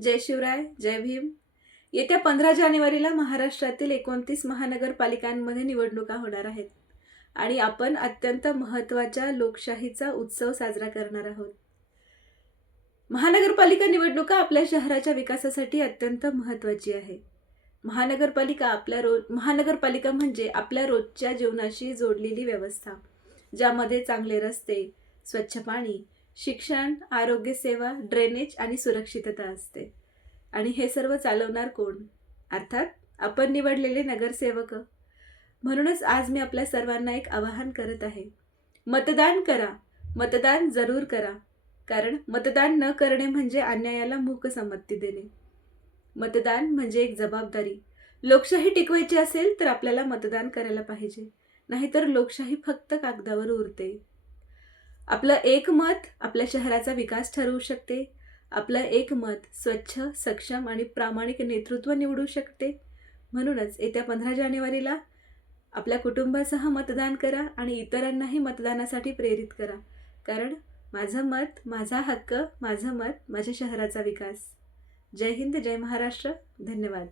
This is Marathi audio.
जय शिवराय, जय भीम. येत्या 15 जानेवारीला महाराष्ट्रातील 29 महानगरपालिकांमध्ये निवडणुका होणार आहेत आणि आपण अत्यंत महत्त्वाच्या लोकशाहीचा उत्सव साजरा करणार आहोत. महानगरपालिका निवडणुका आपल्या शहराच्या विकासासाठी अत्यंत महत्त्वाची आहे. महानगरपालिका म्हणजे आपल्या रोजच्या जीवनाशी जोडलेली व्यवस्था, ज्यामध्ये चांगले रस्ते, स्वच्छ पाणी, शिक्षण, आरोग्य सेवा, ड्रेनेज आणि सुरक्षितता असते. आणि हे सर्व चालवणार कोण? अर्थात आपण निवडलेले नगरसेवक. म्हणूनच आज मी आपल्या सर्वांना एक आवाहन करत आहे. मतदान करा, मतदान जरूर करा. कारण मतदान न करणे म्हणजे अन्यायाला मूकसंमती देणे. मतदान म्हणजे एक जबाबदारी. लोकशाही टिकवायची असेल तर आपल्याला मतदान करायला पाहिजे, नाहीतर लोकशाही फक्त कागदावर उरते. आपलं एक मत आपल्या शहराचा विकास ठरवू शकते. आपलं एक मत स्वच्छ, सक्षम आणि प्रामाणिक नेतृत्व निवडू शकते. म्हणूनच येत्या 15 जानेवारीला आपल्या कुटुंबासह मतदान करा आणि इतरांनाही मतदानासाठी प्रेरित करा. कारण माझं मत, माझा हक्क, माझं मत, माझ्या शहराचा विकास. जय हिंद, जय महाराष्ट्र. धन्यवाद.